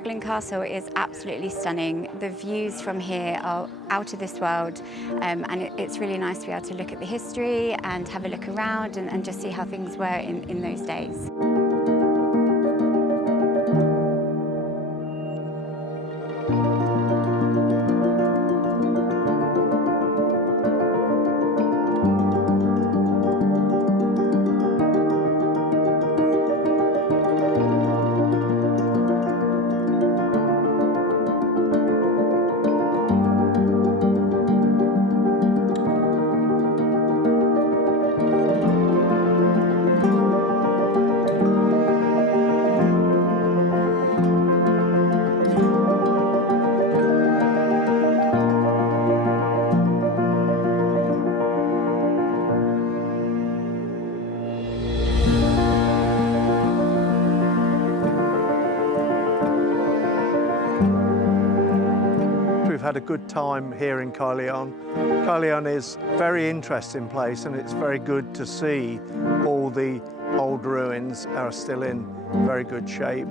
Raglan Castle is absolutely stunning. The views from here are out of this world, and it's really nice to be able to look at the history and have a look around and just see how things were in those days. We've had a good time here in Caerleon. Caerleon is a very interesting place, and it's very good to see all the old ruins are still in very good shape.